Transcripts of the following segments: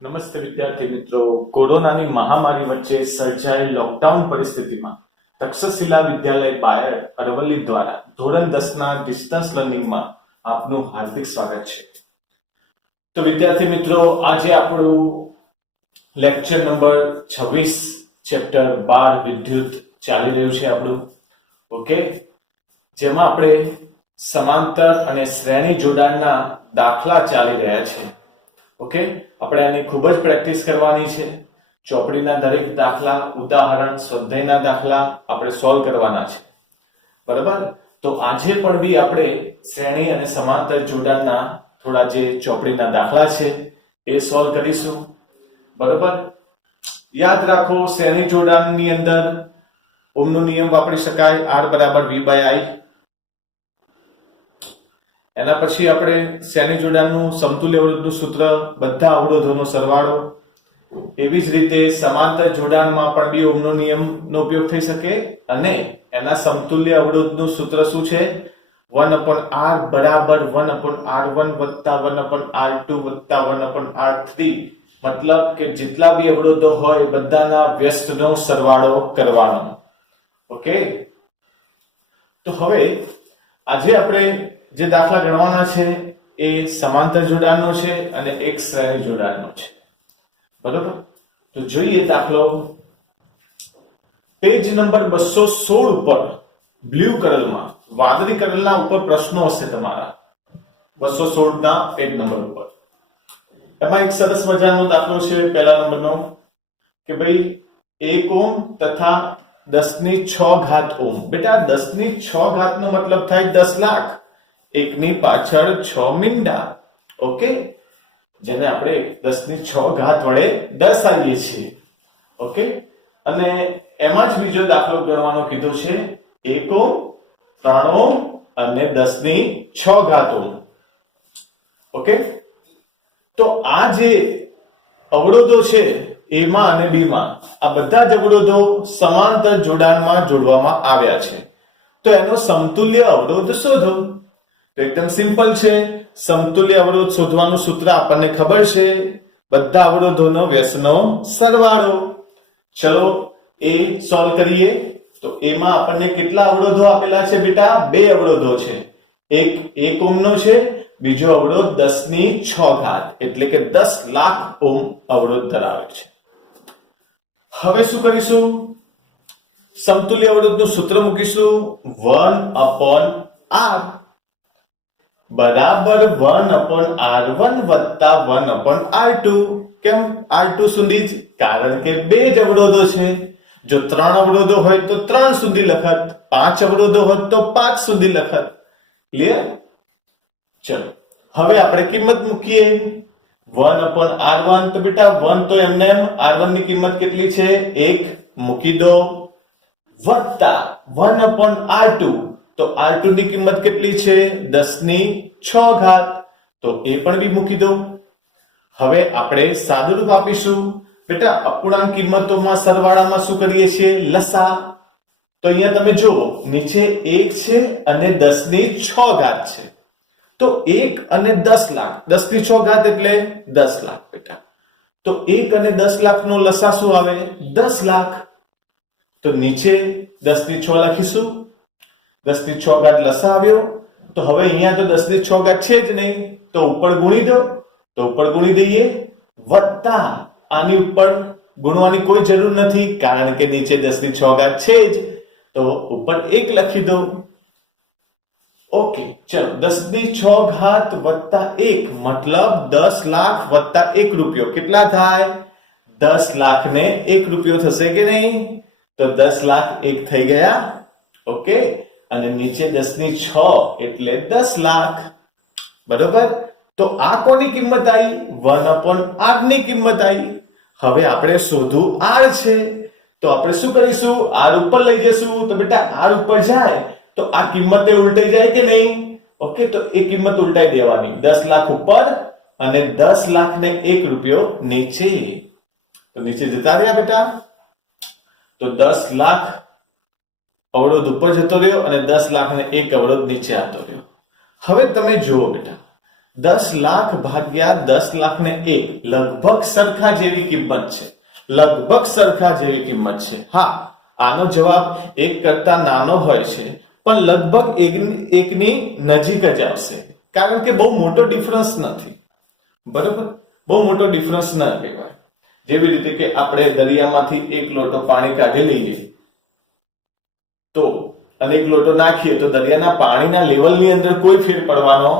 નમસ્તે વિદ્યાર્થી મિત્રો, કોરોનાની મહામારી વચ્ચે સર્જાયેલ લોકડાઉન પરિસ્થિતિમાં તક્ષશિલા વિદ્યાલય બાયડ અરવલ્લી દ્વારા ધોરણ 10ના ડિસ્ટન્સ લર્નિંગમાં આપનું હાર્દિક સ્વાગત છે. તો વિદ્યાર્થી મિત્રો, આજે આપણું લેક્ચર નંબર 26 ચેપ્ટર 12 વિદ્યુત ચાલી રહ્યું છે આપણું. ઓકે, જેમાં આપણે સમાંતર અને શ્રેણી જોડાણના દાખલા ચાલી રહ્યા છે. ઓકે, આપણે આની ખૂબ જ પ્રેક્ટિસ કરવાની છે. ચોપડીના દરેક દાખલા, ઉદાહરણ, સ્વાધ્યાયના દાખલા આપણે સોલ્વ કરવાના છે. બરાબર? તો આજે પણ બી આપણે શ્રેણી અને સમાંતર જોડાણના થોડા જે ચોપડીના દાખલા છે એ સોલ્વ કરીશું. બરાબર? યાદ રાખો, શ્રેણી જોડાણની અંદર ઓહમનો નિયમ વાપરી શકાય, R = V/I. એના પછી આપણે શ્રેણી જોડાણનું સમતુલ્ય અવરોધનું સૂત્ર, બધા અવરોધોનો સરવાળો. એવી જ રીતે સમાંતર જોડાણમાં પણ બી ઓહમનો નિયમનો ઉપયોગ થઈ શકે અને એના સમતુલ્ય અવરોધનું સૂત્ર શું છે? 1/R = 1/R1 + 1/R2 + 1/R3. મતલબ કે જેટલા બી અવરોધો હોય બધાના વ્યસ્તનો સરવાળો કરવાનો. ઓકે, તો હવે આજે આપણે જે દાખલા ગણવાના છે એ સમાંતર જોડાણનો છે અને એક શ્રેણી જોડાણનો છે. બરોબર? તો જોઈએ દાખલો. પેજ નંબર 216 ઉપર બ્લુ કલરમાં, વાદળી કલરના ઉપર પ્રશ્નો હશે તમારા. 216 ના પેજ નંબર ઉપર એમાં એક સરસ મજાનો દાખલો છે, પહેલા નંબરનો, કે ભાઈ 1 ઓહમ તથા 10⁶ ઓહમ. બેટા 10⁶ નો મતલબ થાય 10 લાખ. એકની પાછળ 6 મીંડા. ઓકે, જેને આપણે 10⁶ વડે દર્શાવીએ છીએ. ઓકે, અને એમાં જ બીજો દાખલો ગણવાનો કીધો છે, 1 ઓહમ, 3 ઓહમ અને 10⁶ ઓહમ. ઓકે, તો આ જે અવરોધો છે એમાં અને બીમાં, આ બધા જ અવરોધો સમાંતર જોડાણમાં જોડવામાં આવ્યા છે. તો એનો સમતુલ્ય અવરોધ શોધો. તો એકદમ સિમ્પલ છે. સમતુલ્ય અવરોધ શોધવાનું સૂત્ર આપણને ખબર છે, બધા અવરોધોનો વ્યસ્તનો સરવાળો. ચલો એ સોલ્વ કરીએ. તો એમાં આપણને કેટલા અવરોધો આપેલા છે બેટા? 2 અવરોધો છે. એક 1 ઓહમનો છે, બીજો અવરોધ 10⁶, એટલે કે 10 લાખ ઓહમ અવરોધ ધરાવે છે. હવે શું કરીશું? સમતુલ્ય અવરોધનું સૂત્ર મૂકીશું. 1/R બરાબર 1/R1 + 1/R2. કેમ R2 સુધી જ? કારણ કે 2 જ અવરોધો છે. જો 3 અવરોધો હોય તો 3 સુધી લખત, 5 અવરોધો હોત તો 5 સુધી લખત. ક્લિયર? ચલો હવે આપણે કિંમત મૂકીએ. 1/R1, તો બેટા 1 તો એમને એમ, R1 ની કિંમત કેટલી છે? 1 મૂકી દો, વત્તા 1/R2, તો R2 ની કિંમત કેટલી છે? 10⁶, તો એ પણ બી મૂકી દો. હવે આપણે સાદુરૂપ આપીશું. બેટા અપૂર્ણાંક કિંમતોમાં સરવાળામાં શું કરીએ છીએ? લસા. તો અહીંયા તમે જુઓ, નીચે 1 છે અને 10⁶ છે. તો 1 અને 10 લાખ, 10⁶ એટલે 10 લાખ બેટા. તો 1 અને 10 લાખનો લસા શું આવે? 10 લાખ. તો નીચે 10⁶ લખીશું. 10⁶ લસા આવ્યો. તો હવે અહીંયા તો 10⁶ છે જ નહીં, તો ઉપર ગુણી દો. તો ઉપર ગુણી દઈએ, વત્તા આની ઉપર ગુણવાની કોઈ જરૂર નથી કારણ કે નીચે 10⁶ છે જ, તો ઉપર 1 લખી દો. ઓકે, ચલો 10⁶ વત્તા 1 મતલબ 10 લાખ વત્તા 1 રૂપિયો કેટલા થાય? 10 લાખ ને 1 રૂપિયો થશે કે નહીં? તો 10 લાખ 1 થઈ ગયા. ઓકે, અને નીચે 10⁶ એટલે 10 લાખ. બરોબર? તો આ કોની કિંમત આવી? 1/R ની કિંમત આવી. હવે આપણે શોધવું R છે. તો આપણે શું કરીશું? R ઉપર લઈ જઈશું. તો બેટા R ઉપર જાય તો આ કિંમતે ઉલટાઈ જાય કે નહીં? ઓકે, તો એ કિંમત ઉલટાઈ દેવાની. 10 લાખ ઉપર અને 10 લાખ ને 1 રૂપિયો નીચે. તો નીચે જતા રહ્યા બેટા. તો 10 લાખ અવરોધ ઉપર જતો રહ્યો અને 10 લાખ ને 1 અવરોધ નીચે આવતો રહ્યો. હવે તમે જુઓ બેટા, 10 લાખ ભાગ્યા 10 લાખ ને 1 લગભગ સરખા જેવી કિંમત છે, લગભગ સરખા જેવી કિંમત છે. હા, આનો જવાબ 1 કરતા નાનો હોય છે, પણ લગભગ એકની નજીક જ આવશે, કારણ કે બહુ મોટો ડિફરન્સ નથી. બરાબર, બહુ મોટો ડિફરન્સ ના કહેવાય. જેવી રીતે કે આપણે દરિયામાંથી 1 લોટો પાણી કાઢી લઈએ તો અને 1 લોટો નાખીએ તો દરિયાના પાણીના લેવલની અંદર કોઈ ફેર પડવાનો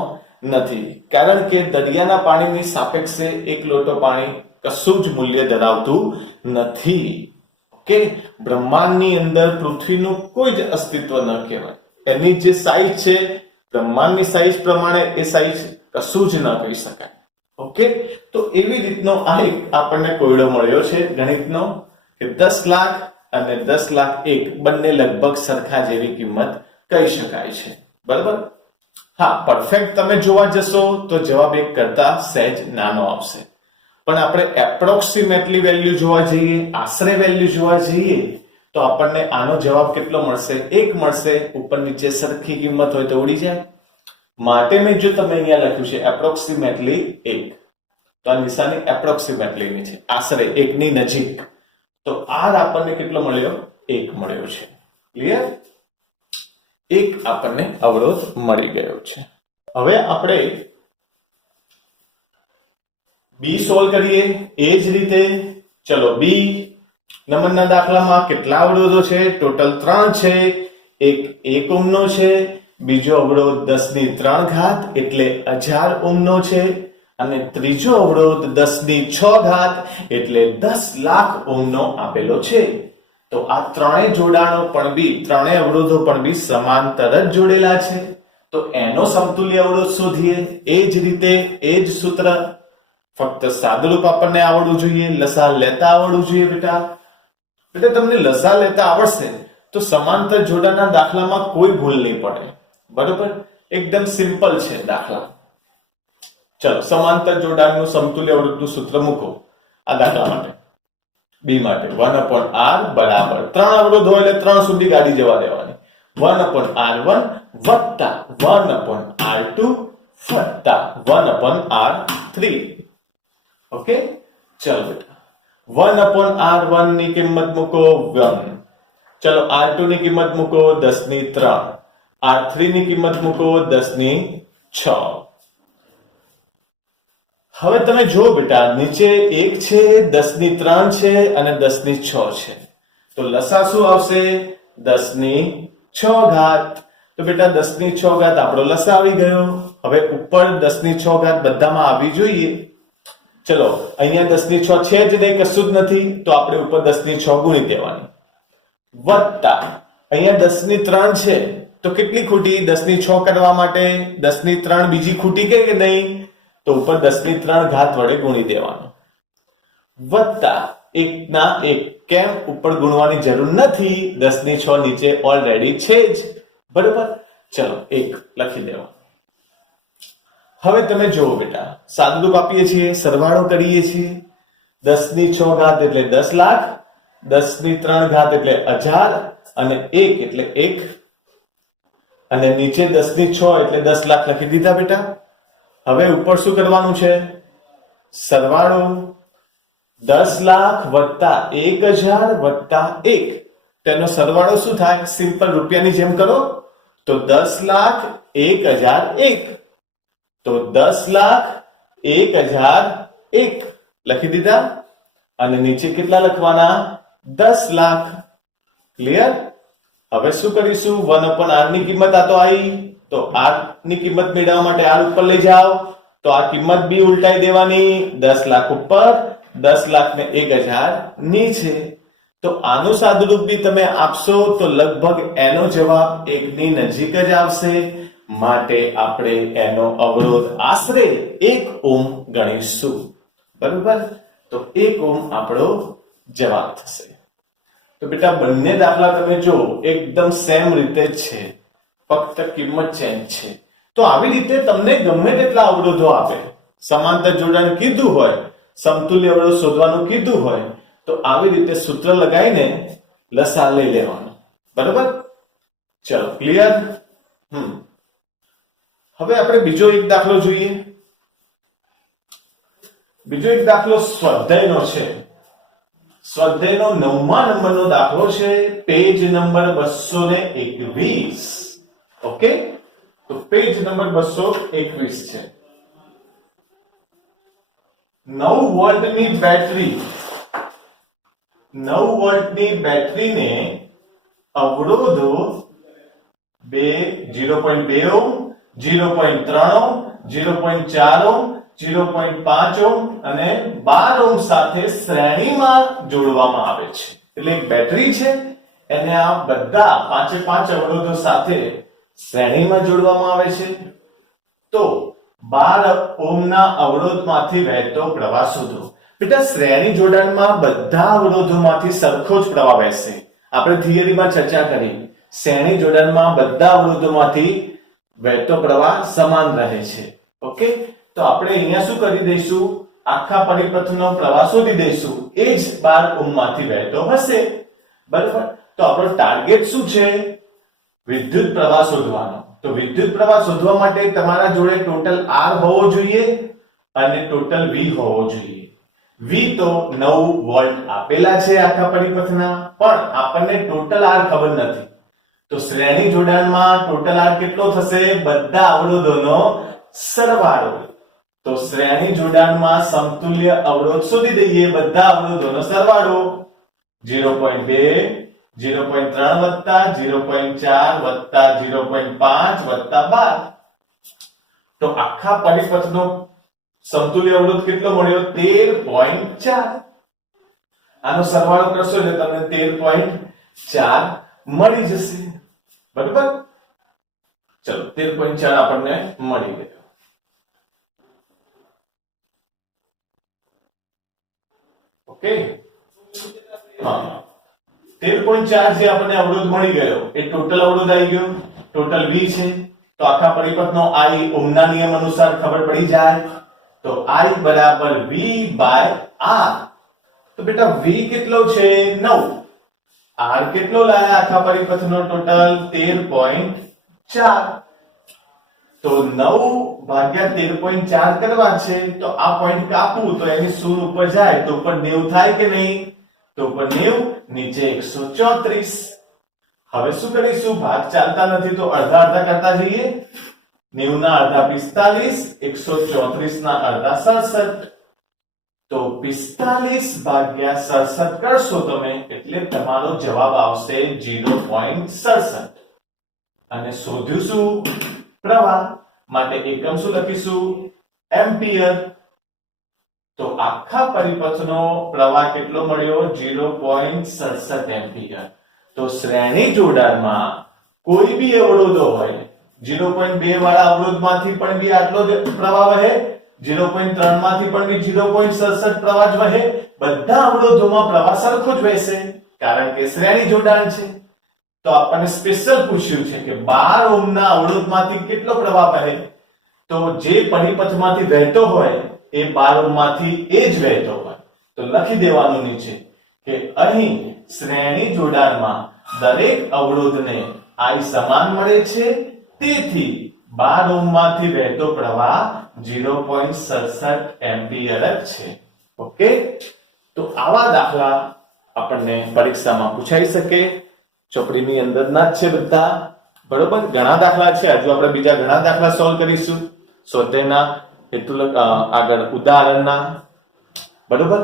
નથી, કારણ કે દરિયાના પાણીની સાપેક્ષે 1 લોટો પાણી કશું જ મૂલ્ય ધરાવતું નથી. ઓકે, બ્રહ્માંડની અંદર પૃથ્વીનું કોઈ જ અસ્તિત્વ ન કહેવાય. એની જે સાઈઝ છે બ્રહ્માંડની સાઈઝ પ્રમાણે એ સાઈઝ કશું જ ન કહી શકાય. ઓકે, તો એવી રીતનો આ એક આપણને કોયડો મળ્યો છે ગણિતનો કે 10 લાખ અને 10,01,000 બંને લગભગ સરખા જેવી કિંમત કહી શકાય છે. બરાબર. હા, પરફેક્ટ તમે જોવા જશો તો જવાબ 1 કરતા સહેજ નાનો આવશે, પણ આપણે એપ્રોક્સિમેટલી વેલ્યુ જોવા જઈએ, આશરે વેલ્યુ જોવા જઈએ તો આપણને આનો જવાબ કેટલો મળશે? 1 મળશે. ઉપર નીચે સરખી કિંમત હોય તો ઉડી જાય. માટે મેં જો તમે અહીંયા લખ્યું છે એપ્રોક્સિમેટલી 1, તો આ નિશાની એપ્રોક્સિમેટલી ની છે, આશરે 1 ની નજીક. તો આર આપણને કેટલો મળ્યો? 1 મળ્યો છે. ક્લિયર? 1 આપણને અવરોધ મળી ગયો છે. હવે આપણે બી સોલ્વ કરીએ એ જ રીતે. ચલો, બી નંબરના દાખલામાં કેટલા અવરોધો છે? ટોટલ 3 છે. એક 1 ઓહ્મનો છે, બીજો અવરોધ 10⁻³ એટલે 1000 ઓહ્મનો છે, અને ત્રીજો અવરોધ 10⁶ એટલે 10 લાખ ઓહ્મનો આપેલો છે. તો આ ત્રણેય જોડાણો પણ બી, ત્રણેય અવરોધો પણ બી સમાંતર જ જોડેલા છે. તો એનો સમતુલ્ય અવરોધ શોધીએ. એ જ રીતે એ જ સૂત્ર, ફક્ત સાદુરૂપ આપણને આવડવું જોઈએ, લસા લેતા આવડવું જોઈએ. બેટા તમને લસા લેતા આવડશે તો સમાંતર જોડાણના દાખલામાં કોઈ ભૂલ નહીં પડે. બરોબર, એકદમ સિમ્પલ છે દાખલા. ચલો, સમાંતર જોડાણનું સમતુલ્ય અવરોધનું સૂત્ર મૂકો આ દાખલા માટે. બી માટે 1/r બરાબર 3 અવરોધ હોય એટલે 3 સુધી ગાડી જવા દેવાની. 1/r1 વત્તા 1/r2 વત્તા 1/r3. ઓકે, ચલો બેટા, 1/r1 ની કિંમત મૂકો 1. ચલો, r2 ની કિંમત મૂકો 10⁻3, r3 ની કિંમત મૂકો 10⁻6. હવે તમે જુઓ બેટા, નીચે 1 છે, 10⁻3 છે અને 10⁻6 છે. તો લસા શું આવશે? 10⁻6. તો બેટા 10⁻6 આપણો લસા આવી ગયો. હવે ઉપર 10⁻6 બધામાં આવી જોઈએ. ચલો, અહીંયા 10⁻6 છે જ નહીં, કશું જ નથી, તો આપણે ઉપર 10⁻6 ગુણી દેવાની. વત્તા અહીંયા 10⁻3 છે, તો કેટલી ખૂટી? 10⁻6 કરવા માટે 10⁻3 બીજી ખૂટી કે નહીં? તો ઉપર 10⁻3 વડે ગુણી દેવાનું. વત્તા 1 ના 1, કેમ? ઉપર ગુણવાની જરૂર નથી, 10⁻6 નીચે ઓલરેડી છે જ. બરોબર, ચલો 1 લખી દેવા. હવે તમે જુઓ બેટા, સાદુરૂપ આપીએ છીએ, સરવાળો કરીએ છીએ. 10⁻6 એટલે 10 લાખ, 10⁻3 એટલે 1000 અને 1 એટલે 1, અને નીચે 10⁻6 એટલે 10 લાખ લખી દીધા બેટા. હવે ઉપર શું કરવાનું છે? સરવાળો 10 લાખ વત્તા 1000 વત્તા 1. તેનો સરવાળો શું થાય? સિમ્પલ રૂપિયાની જેમ કરો તો 10 લાખ 1001. તો 10 લાખ 1001 લખી દીધા, અને નીચે કેટલા લખવાના? 10 લાખ. ક્લિયર? હવે શું કરીશું? 1/r ની કિંમત આ તો આવી, તો r ની કિંમત મેળવવા માટે r ઉપર લઈ જાઓ, તો આ કિંમત બી ઉલટાઈ દેવાની. 10 લાખ ઉપર, 10 લાખ ને 1000 નીચે. તો આનું સાદુરૂપ બી તમે આપશો તો લગભગ એનો જવાબ 1 ની નજીક જ આવશે. માટે આપણે એનો અવરોધ આશરે 1 ઓહ્મ ગણીશું. બરોબર, તો 1 ઓહ્મ આપણો જવાબ થશે. તો બેટા બંને દાખલા તમે જો એકદમ સેમ રીતે જ છે, ફક્ત કિંમત ચેન્જ છે. તો આવી રીતે તમને ગમે તેટલા અવરોધો આપે, સમાંતર જોડાણ કીધું હોય, સમતુલ્ય અવરોધ શોધવાનું કીધું હોય, તો આવી રીતે સૂત્ર લગાવીને લસા લઈ લેવાનો. બરોબર, ચલો ક્લિયર? હવે આપણે બીજો એક દાખલો જોઈએ. બીજો એક દાખલો સ્વાધ્યાયનો છે. સ્વાધ્યાયનો 9મા નંબરનો દાખલો છે, પેજ નંબર 221. ઓકે, તો પેજ નંબર 221 છે. 9 વોલ્ટની બેટરી, 9 વોલ્ટની બેટરીને અવરોધો 0.2 ઓહ્મ, 0.3 ઓહ્મ, 0.4 ઓહ્મ, 0.5 ઓહ્મ અને 12 ઓહ્મ સાથે શ્રેણીમાં જોડવામાં આવે છે. એટલે એક બેટરી છે એને આ બધા પાંચે પાંચ અવરોધો સાથે શ્રેણીમાં જોડવામાં આવે છે. તો 12 ઓહ્મના અવરોધમાંથી વહેતો પ્રવાહ શોધો. બેટા, શ્રેણી જોડાણમાં બધા અવરોધોમાંથી સરખો જ પ્રવાહ વહેશે. આપણે થિયરીમાં ચર્ચા કરી, શ્રેણી જોડાણમાં બધા અવરોધોમાંથી વહેતો પ્રવાહ સમાન રહે છે. ઓકે, તો આપણે અહીંયા શું કરી દઈશું, આખા પરિપથનો પ્રવાહ શોધી દઈશું. એ જ 12 ઓહ્મમાંથી વહેતો હશે. બરાબર, તો આપણો ટાર્ગેટ શું છે, વિદ્યુત પ્રવાહ શોધવાનો. તો વિદ્યુત પ્રવાહ શોધવા માટે તમારા જોડે ટોટલ R હોવો જોઈએ અને ટોટલ V હોવો જોઈએ. V તો 9 વોલ્ટ આપેલા છે આખા પરિપથના, પણ આપણને ટોટલ R ખબર નથી. તો શ્રેણી જોડાણમાં ટોટલ R કેટલો થશે, બધા અવરોધોનો સરવાળો. તો શ્રેણી જોડાણમાં સમતુલ્ય અવરોધ શોધી દઈએ, બધા અવરોધોનો સરવાળો 0.2, 0.3 વત્તા 0.4 વત્તા 0.5 વત્તા 12. તો આખા પરિપથનો સમતુલ્ય અવરોધ કેટલો મળ્યો, 13.4. આનો સરવાળો કરશો એટલે તમને 13.4 મળી જશે. બરાબર, ચલો 13.4 આપણને મળી ગયો. ઓકે, હા, 13.4 જે આપણને અવરોધ મળી ગયો એ ટોટલ અવરોધ આવી ગયો, ટોટલ V છે. તો આખા પરિપથનો I ઓહ્મના નિયમ અનુસાર ખબર પડી જાય. તો I બરાબર V બાય R. તો બેટા V કેટલો છે, 9. R કેટલો લાયા આખા પરિપથનો ટોટલ 13.4. તો 9 ભાગ્યા 13.4 કરવા છે. તો આ પોઈન્ટ કાપવું તો એની 0 ઉપર જાય તો ઉપર 90 થાય કે નહીં, તો ઉપર 90, નીચે 134. હવે શું કરીશું, ભાગ ચાલતા નથી તો અડધા અડધા કરતા જઈએ. 90 ના અડધા 45, 134 ના અડધા 67. તો 45 ભાગ્યા 67 કરશો તમે એટલે તમારો જવાબ આવશે 0.67. અને શોધ્યું શું, પ્રવાહ. માટે એકમ શું લખીશું, એમ્પિયર. તો આખા પરિપથનો પ્રવાહ કેટલો મળ્યો, 0.67 એમ્પિયર. તો શ્રેણી જોડાણમાં કોઈ બી અવરોધો હોય, 0.2 વાળા અવરોધમાંથી પણ બી આટલો જ પ્રવાહ વહે, 0.3 માંથી પણ બી 0.67 પ્રવાહ જ વહે. બધા અવરોધોમાં પ્રવાહ સરખો જ વહેશે કારણ કે શ્રેણી જોડાણ છે. તો આપણને સ્પેશિયલ પૂછ્યું છે કે 12 ઓહ્મના અવરોધમાંથી કેટલો પ્રવાહ વહે. તો જે પરિપથમાંથી વહેતો હોય એ 12 ઓહ્મમાંથી એ જ વહેતો હોય. તો લખી દેવાનું નીચે કે અહીં શ્રેણી જોડાણમાં દરેક અવરોધને I સમાન મળે છે, તેથી 12 ઓહ્મમાંથી વહેતો પ્રવાહ 0.67 એમ્પિયર જ છે. ઓકે, તો આવા દાખલા આપણને પરીક્ષામાં પૂછાઈ શકે. ચોપડીની અંદરના જ છે બધા. બરોબર, ઘણા દાખલા છે, હજુ આપણે બીજા ઘણા દાખલા સોલ્વ કરીશું સ્વાધ્યાયના હેતુલક આગળ ઉદાહરણના. બરોબર,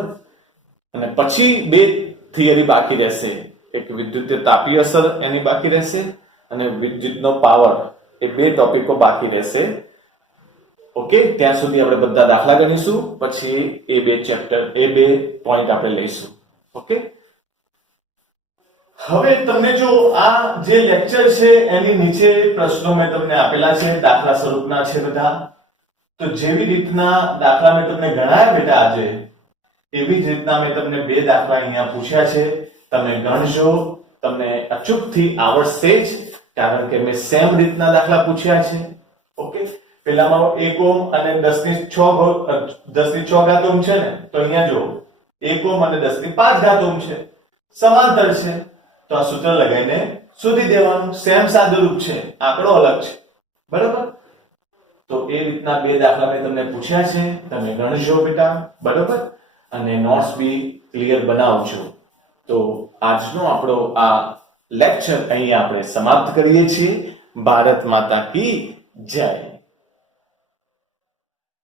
અને પછી બે થિયરી બાકી રહેશે, એક વિદ્યુત તાપીય અસર એની બાકી રહેશે અને વિદ્યુતનો પાવર, એ બે ટોપિકો બાકી રહેશે. ઓકે, ત્યાં સુધી આપણે બધા દાખલા ગણીશું, પછી એ બે પોઈન્ટ આપણે લઈશું. ઓકે, હવે તમને જો આ જે લેક્ચર છે એની નીચે પ્રશ્નો મેં તમને આપેલા છે, દાખલા સ્વરૂપના છે બધા. તો જેવી રીતના દાખલા મેં તમને ગણાયા બેટા આજે, એવી જ રીતના મેં તમને બે દાખલા અહીંયા પૂછ્યા છે. તમે ગણજો, તમને અચૂકથી આવડશે જ, કારણ કે મેં સેમ રીતના દાખલા પૂછ્યા છે. ઓકે, પેલામાં 1 ઓહ્મ અને 10 ઘાત ઓહ્મ છે ને, તો અહીંયા જો 1 ઓહ્મ અને 10 ઘાત ઓહ્મ છે, સમાંતર છે. તો આ સૂત્ર લગાવીને શોધી દેવાનું. સેમ સાદુરૂપ છે, આંકડો અલગ છે. બરાબર, તો એ રીતના બે દાખલા મેં તમને પૂછ્યા છે, તમે ગણજો બેટા, બરોબર, અને નોટ્સ બી ક્લિયર બનાવજો. તો આજનો આપણો આ લેક્ચર અહીં આપણે સમાપ્ત કરીએ છીએ. ભારત માતા કી જય.